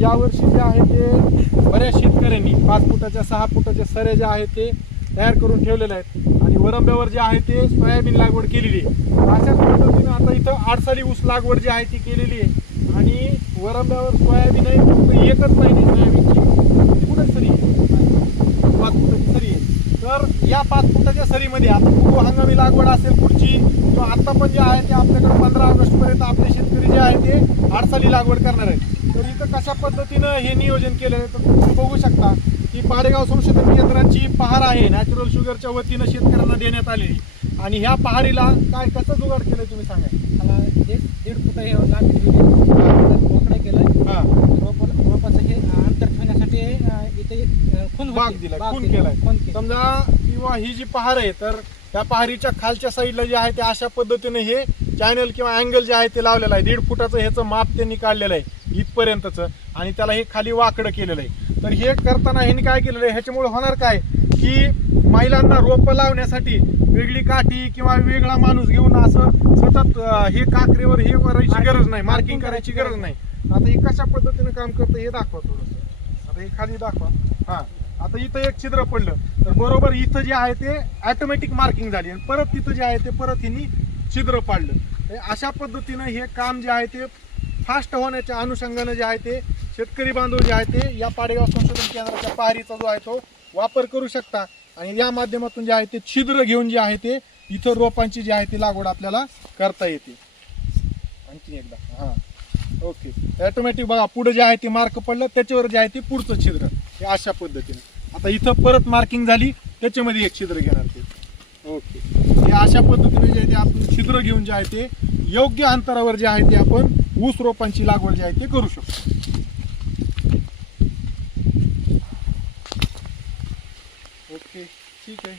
यावर्षी जे आहे ते बऱ्याच शेतकऱ्यांनी पाच फुटाच्या सहा फुटाच्या सऱ्या ज्या आहेत ते तयार करून ठेवलेल्या आहेत. आणि वरंब्यावर जे आहे ते सोयाबीन लागवड केलेली आहे. अशाच पद्धतीनं आता इथं आडसाली ऊस लागवड जी आहे ती केलेली आहे. आणि वरंब्यावर सोयाबीन आहे फक्त एकच नाही सोयाबीनची ती कुठे सरी आहे. पाच फुटाची सरी आहे. तर या पाच फुटाच्या सरीमध्ये आता खूप हंगामी लागवड असेल पुढची किंवा आत्ता पण जे आहे ते आपल्याकडे पंधरा ऑगस्टपर्यंत आपले शेतकरी जे आहे ते आडसाली लागवड करणार आहेत. तर इथं कशा पद्धतीनं हे नियोजन केलं आहे तर तुम्ही बघू शकता की पाडेगाव संशोधन केंद्राची पहार आहे. नॅचरल शुगरच्या वतीनं शेतकऱ्यांना देण्यात आलेली. आणि ह्या पहारीला काय कसं जुगाड केलंय तुम्ही सांगा. एक दीड फुट हे लांबी मोकळं केलं हा. रोप रोपाचं हे अंतर ठेवण्यासाठी अं, इथे अं, खून होती. खून. केलाय. खून केली. समजा किंवा ही जी पहार आहे तर त्या पहारीच्या खालच्या साईडला जे आहे ते अशा पद्धतीने हे चॅनल किंवा अँगल जे आहे ते लावलेलं आहे. दीड फुटाचं ह्याचं माप त्यांनी काढलेलं आहे इथपर्यंतचं. आणि त्याला हे खाली वाकडं केलेलं आहे. तर हे करताना ह्यांनी काय केलेलं आहे? ह्याच्यामुळे होणार काय? की महिलांना रोपं लावण्यासाठी वेगळी काठी किंवा वेगळा माणूस घेऊन असं सतत हे काकरेवर हे करायची गरज नाही. मार्किंग करायची गरज नाही. आता हे कशा पद्धतीने काम करतं हे दाखवा थोडंसं. आता हे खाली दाखवा. हा. आता इथं एक छिद्र पडलं. तर बरोबर इथं जे आहे ते ऑटोमॅटिक मार्किंग झाली. आणि परत तिथं जे आहे ते परत हिनी छिद्र पाडलं. हे अशा पद्धतीनं हे काम जे आहे ते फास्ट होण्याच्या अनुषंगानं जे आहे ते शेतकरी बांधव जे आहे ते या पाडेगाव संशोधन केंद्राच्या पहारीचा जो आहे तो वापर करू शकता. आणि या माध्यमातून जे आहे ते छिद्र घेऊन जे आहे ते इथं रोपांची जी आहे ती लागवड आपल्याला करता येते. आणखी एकदा. हां. ओके. ऑटोमॅटिक बघा पुढं जे आहे ते मार्क पडलं त्याच्यावर जे आहे ते पुढचं छिद्र. हे अशा पद्धतीने. आता इथं परत मार्किंग झाली त्याच्यामध्ये एक छिद्र घेणार ते. ओके. हे अशा पद्धतीने जे आहे ते आपण छिद्र घेऊन जे आहे ते योग्य अंतरावर जे आहे ते आपण ऊस रोपांची लागवड जी आहे ते करू शकतो. ओके ठीक आहे.